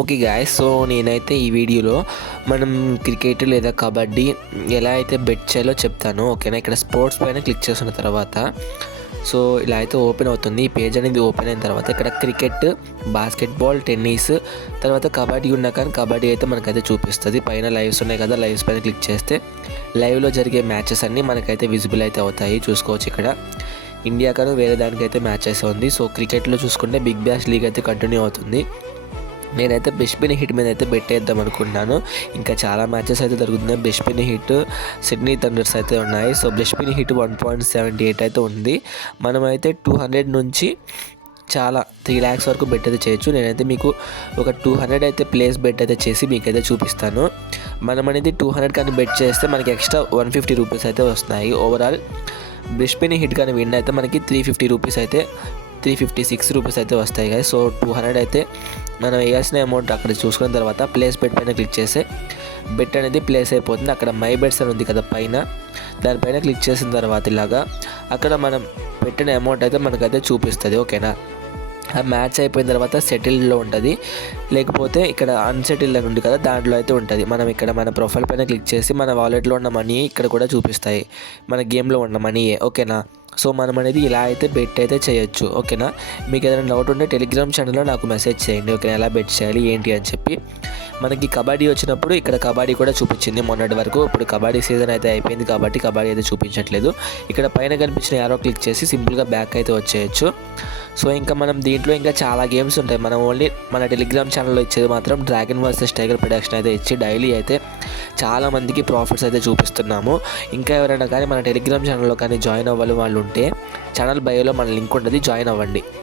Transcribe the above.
Okay guys, so నేనైతే ఈ వీడియోలో మనం క్రికెట్ లేదా కబడ్డీ ఎలా అయితే బెట్ చేయాలో చెప్తాను. ఓకేనా, ఇక్కడ స్పోర్ట్స్ పైన క్లిక్ చేసిన తర్వాత సో ఇలా అయితే ఓపెన్ అవుతుంది. ఈ పేజ్ అనేది ఓపెన్ అయిన తర్వాత ఇక్కడ క్రికెట్, బాస్కెట్బాల్, టెన్నిస్, తర్వాత కబడ్డీ ఉన్నా కానీ కబడ్డీ అయితే మనకైతే చూపిస్తుంది. పైన లైవ్స్ ఉన్నాయి కదా, లైవ్స్ పైన క్లిక్ చేస్తే లైవ్లో జరిగే మ్యాచెస్ అన్నీ మనకైతే విజిబుల్ అయితే అవుతాయి. చూసుకోవచ్చు ఇక్కడ ఇండియా కానీ వేరే దానికైతే మ్యాచెస్ ఉంది. సో క్రికెట్లో చూసుకుంటే బిగ్ బ్యాష్ లీగ్ అయితే కంటిన్యూ అవుతుంది. నేనైతే బెస్ట్బిన్ హిట్ మీద అయితే పెట్టేద్దాం అనుకున్నాను. ఇంకా చాలా మ్యాచెస్ అయితే జరుగుతున్నాయి. బెస్ట్బిన్ హిట్, సిడ్నీ థండర్స్ అయితే ఉన్నాయి. సో బెస్ట్బిన్ హిట్ 1.78 అయితే ఉంది. మనమైతే 200 నుంచి చాలా 3 lakhs వరకు బెట్ అయితే చేయొచ్చు. నేనైతే మీకు ఒక 200 అయితే ప్లేస్ బెట్ అయితే చేసి మీకైతే చూపిస్తాను. మనం అనేది 200 కానీ బెట్ చేస్తే మనకి ఎక్స్ట్రా 150 రూపీస్ అయితే వస్తున్నాయి. ఓవరాల్ బెస్ట్బిన్ హిట్ కానీ విన్ అయితే మనకి 350 రూపీస్ అయితే 356 రూపీస్ అయితే వస్తాయి కదా. సో 200 అయితే మనం వేయాల్సిన అమౌంట్ అక్కడ చూసుకున్న తర్వాత ప్లేస్ బెట్ పైన క్లిక్ చేస్తే బెట్ అనేది ప్లేస్ అయిపోతుంది. అక్కడ మై బెట్స్ అని ఉంది కదా పైన, దానిపైన క్లిక్ చేసిన తర్వాత ఇలాగా అక్కడ మనం పెట్టిన అమౌంట్ అయితే మనకైతే చూపిస్తుంది. ఓకేనా, ఆ మ్యాచ్ అయిపోయిన తర్వాత సెటిల్డ్లో ఉంటుంది, లేకపోతే ఇక్కడ అన్సెటిల్డ్ అని ఉంది కదా దాంట్లో అయితే ఉంటుంది. మనం ఇక్కడ మన ప్రొఫైల్ పైన క్లిక్ చేసి మన వాలెట్లో ఉన్న మనీ ఇక్కడ కూడా చూపిస్తాయి, మన గేమ్లో ఉన్న మనీయే. ఓకేనా, సో మనం అనేది ఇలా అయితే బెట్ అయితే చేయొచ్చు. ఓకేనా, మీకు ఏదైనా డౌట్ ఉంటే టెలిగ్రామ్ ఛానల్లో నాకు మెసేజ్ చేయండి. ఓకేనా, ఎలా బెట్ చేయాలి ఏంటి అని చెప్పి. మనకి కబడ్డీ వచ్చినప్పుడు ఇక్కడ కబడ్డీ కూడా చూపించింది మొన్నటి వరకు. ఇప్పుడు కబడ్డీ సీజన్ అయితే అయిపోయింది కాబట్టి కబడ్డీ అయితే చూపించట్లేదు. ఇక్కడ పైన కనిపించిన యారో క్లిక్ చేసి సింపుల్గా బ్యాక్ అయితే వచ్చేయచ్చు. సో ఇంకా మనం దీంట్లో ఇంకా చాలా గేమ్స్ ఉంటాయి. మనం ఓన్లీ మన టెలిగ్రామ్ ఛానల్లో ఇచ్చేది మాత్రం డ్రాగన్ వర్సెస్ టైగర్ ప్రొడక్షన్ అయితే ఇచ్చి డైలీ అయితే చాలామందికి ప్రాఫిట్స్ అయితే చూపిస్తున్నాము. ఇంకా ఎవరైనా కానీ మన టెలిగ్రామ్ ఛానల్లో కానీ జాయిన్ అవ్వాలి వాళ్ళు ఉంటే ఛానల్ బయోలో మన లింక్ ఉంటుంది, జాయిన్ అవ్వండి.